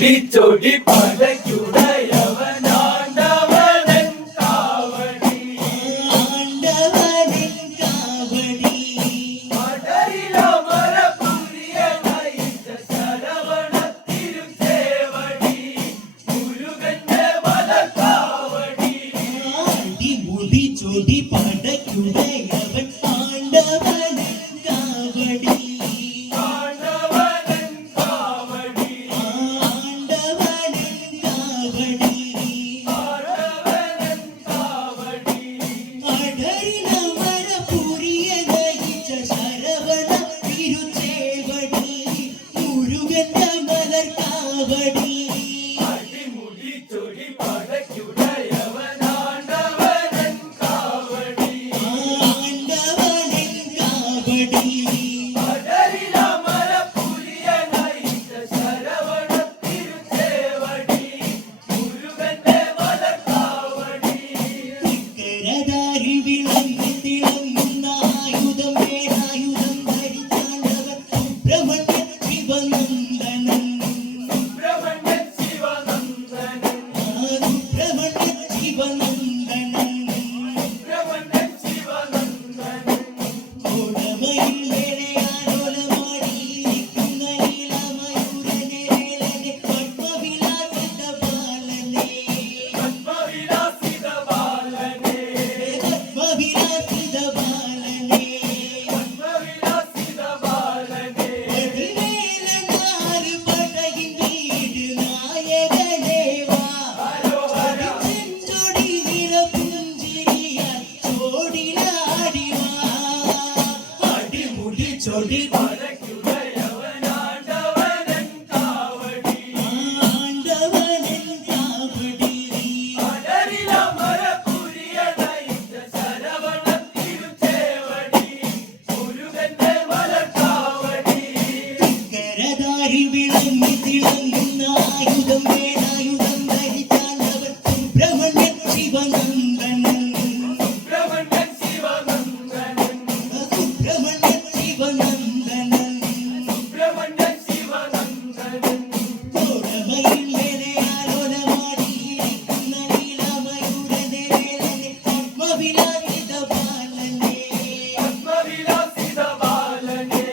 ചൊടി പടയ്ക്കുടയവൻ ആണ്ടവനൻ കാവടി ആണ്ടവനൻ കാവടി പടരിലമരപുരിയ നയിച്ച ശരവണത്തിരു ചേവടി മുരുകന്റെ മലക്കാവടി അടിമുടി ചൊടി പടയ്ക്കുടയവൻ ആണ്ടവനൻ കാവടി അടിമുടി ചൊടി പടയ്ക്കുടയവൻ ആണ്ടവനൻ കാവടി പടരിലമരപുരിയ നയിച്ച ശരവണത്തിരു ചേവടി മുരുകന്റെ മലക്കാവടി വിളങ്ങി തിളങ്ങുന്ന ആയുധം വേലായുധം ധരിച്ചാണ്ടവൻ സുബ്രഹ്മണ്യ ശിവനന്ദനൻ സുബ്രഹ്മണ്യൻ ശിവനന്ദനൻ സുബ്രഹ്മണ്യ ശിവനന്ദനൻ സുബ്രഹ്മണ്യൻ ശിവനന്ദനൻ ഓടമയിൽ വേലയാലോലമാടിയിരിക്കുന്ന നീലമയൂരനെ വേലനെ പത്മവിലാസിത ബാലനെ പത്മവിലാസിത ബാലനേ പത്മവിലാസിത ബാലനെ പത്മവിലാസിത ബാലനേ പതിവേലനാറ് പടകിൻ വീട് നായകനേവാ ചെഞ്ചൊടി നിറപുഞ്ചിരിയാൽ ചോടിലാടിവാ അടിമുടി ചൊടി പടയ്ക്കുടയവൻ ആണ്ടവനൻ കാവടി ആണ്ടവനൻ കാവടി പടരിലമരപുരിയ നയിച്ച ശരവണത്തിരു ചേവടി മുരുകന്റെ മലക്കാവടി കരതാരി വിളങ്ങി തിളങ്ങുന്ന ആയുധം വേലായുധം ധരിച്ചാണ്ടവൻ സുബ്രഹ്മണ്യൻ ശിവനന്ദനൻ സുബ്രഹ്മണ്യൻ ശിവനന്ദനൻ സുബ്രഹ്മണ്യൻ ശിവനന്ദനൻ സുബ്രഹ്മണ്യൻ ശിവനന്ദനൻ ഓടമയിൽ വേലയാലോലമാടിയിരിക്കുന്ന നീലമയൂരനെ വേലനെ പത്മവിലാസിത ബാലനെ പത്മവിലാസിത ബാലനേ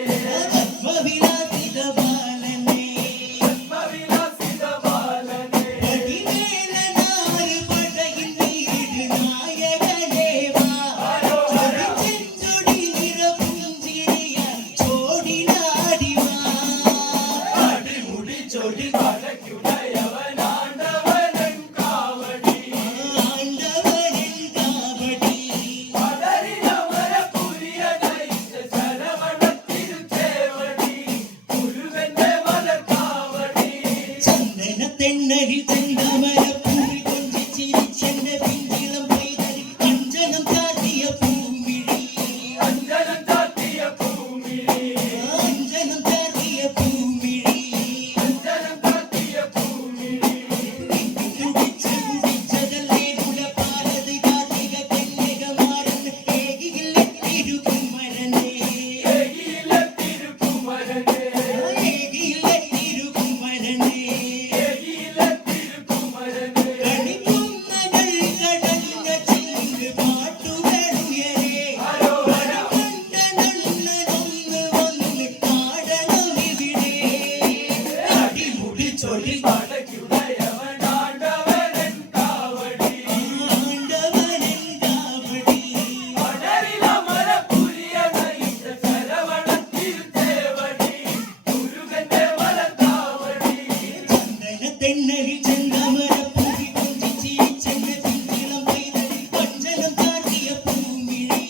പത്മവിലാസിത ബാലനെ പത്മവിലാസിത ബാലനേ പടിവേലനാറ് പടകിൻ വീട് നായകനേവാ ചെഞ്ചൊടി നിറപുഞ്ചിരിയാൽ ചോടിലാടിവാ അടിമുടി ചൊടി പടയ്ക്കുടയവൻ ആണ്ടവനൻ കാവടി ആണ്ടവനൻ കാവടി പടരിലമരപുരിയ നയിച്ച ശരവണത്തിരു ചേവടി മുരുകന്റെ മലക്കാവടി ചന്ദന തെന്നരി ചെന്താമരപ്പൂവിൽ കൊഞ്ചിച്ചിരിച്ചെന്റെ പിഞ്ചിളം പൈതൽ അഞ്ജനം ചാർത്തിയ പൂമിഴി അഞ്ജനം ചാർത്തിയ പൂമിഴി അഞ്ജനം ചാർത്തിയ പൂമിഴി അഞ്ജനം ചാർത്തിയ പൂമിഴി കുടിച്ച് കുടിച്ചതല്ലേ മുലപ്പാലത് കാർത്തിക കന്യകമാരൻ ഏകിയില്ല തിരുകുമരനെ ഏകിയില്ല തിരുക്കുമരനേ ഏകിയില്ല തിരുകുമരനെ ഏകിയില്ല തിരുക്കുമരനേ കണിക്കുന്നകൾ കടഞ്ഞ ചിന്ത് പാട്ടുകളുയരേ കണ്ടനൊന്ന് വന്ന് കാടണമിവിടെ അടിമുടി ചൊടി പടയ്ക്കുടയവൻ ആണ്ടവനൻ കാവടി ആണ്ടവനൻ കാവടി പടരിലമരപുരിയ നയിച്ച ശരവണത്തിരു ചേവടി മുരുകന്റെ മലക്കാവടി ചന്ദന തെന്നലി ചെന്താമരപ്പൂവിൽ കൊഞ്ചിച്ചിരിച്ചെന്റെ പിഞ്ചിളം പൈതൽ അഞ്ജനം ചാർത്തിയ പൂമിഴി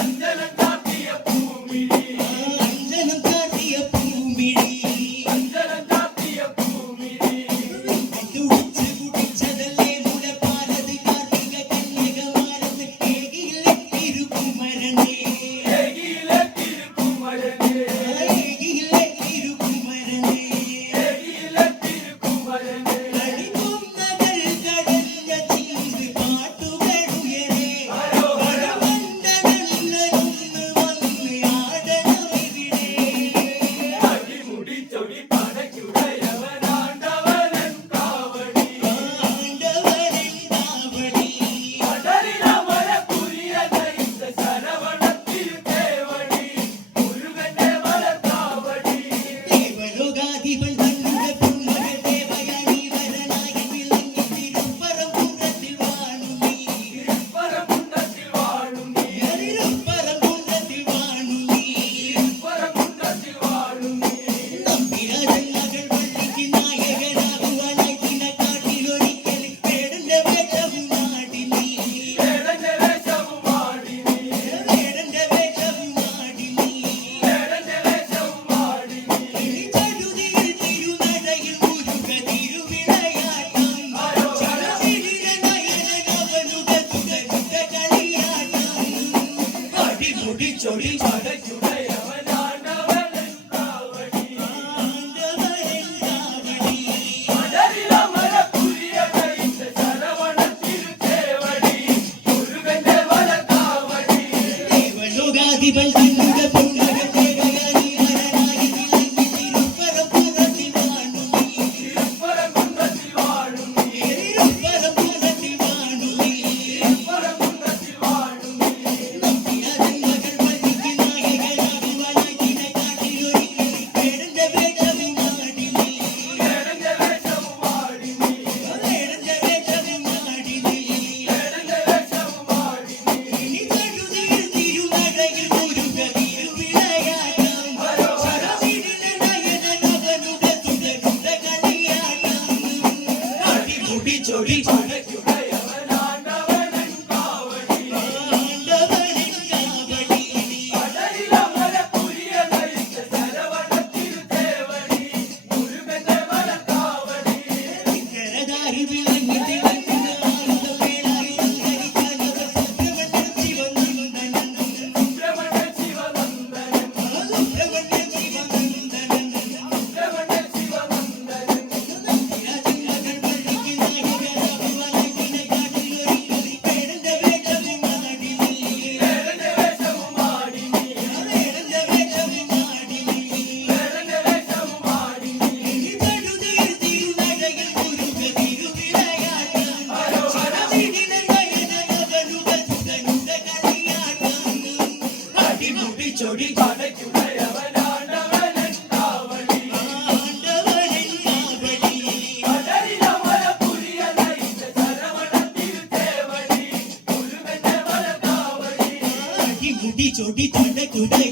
അഞ്ജനം ചാർത്തിയ പൂമിഴി അഞ്ജനം ചാർത്തിയ പൂമിഴി അഞ്ജനം ചാർത്തിയ പൂമിഴി കുടിച്ച് കുടിച്ചതല്ലേ മുലപ്പാലത് കാർത്തിക കന്യകമാരൻ ഏകിയില്ല തിരുകുമരനെ ഏകിയില്ല തിരുക്കുമരനേ ഏകിയില്ല തിരുകുമരനെ ഏകിയില്ല തിരുക്കുമരനേ കണിക്കുന്നകൾ അടിമുടി ചൊടി പടയ്ക്കുടയവനാണ്ടവനൻ കാവടി ആണ്ടവനിൻ കാവടി കടലിലമരപുരിയ നയിച്ച ശരവണത്തിരുത്തേവടി മുരുകന്റെ വലക്കാവടി കരതാരി വിളങ്ങി തിളങ്ങുന്ന ആയുധമേളായി അലങ്കരിക്കാനവർ സുബ്രഹ്മണ്യൻ ശിവനന്ദനൻ സുബ്രഹ്മണ്യ ശിവനന്ദനൻ സുബ്രഹ്മണ്യൻ ശിവനന്ദനൻ സുബ്രഹ്മണ്യ ശിവനന്ദനൻ രാജമകൾ പള്ളിക്ക് നായകനായി വലകിന കാട്ടിലൊരുങ്ങി പേരന്റെ വേഷവും ആടി വേടന്റെ വേഷവും ആടി നീ പേരന്റെ വേഷവും ആടി വേടന്റെ വേഷവും ആടി നീ പടുതിയിൽ തിരുനടയിൽ മുരുക തിരുവിളയാട്ടം ശരവിധിന നയനവനുക സുതനുക കളിയാട്ടം അടിമുടി ചൊടി പടയ്ക്കുടയവനാണ്ടവനൻ കാവടി ആണ്ടവനിൻ കാവടി കടലിലമരപുരിയ നയിച്ച ശരവണത്തിരുത്തേവടി മുരുകന്റെ വലക്കാവടി അടിമുടി ചൊടി തടകുടയ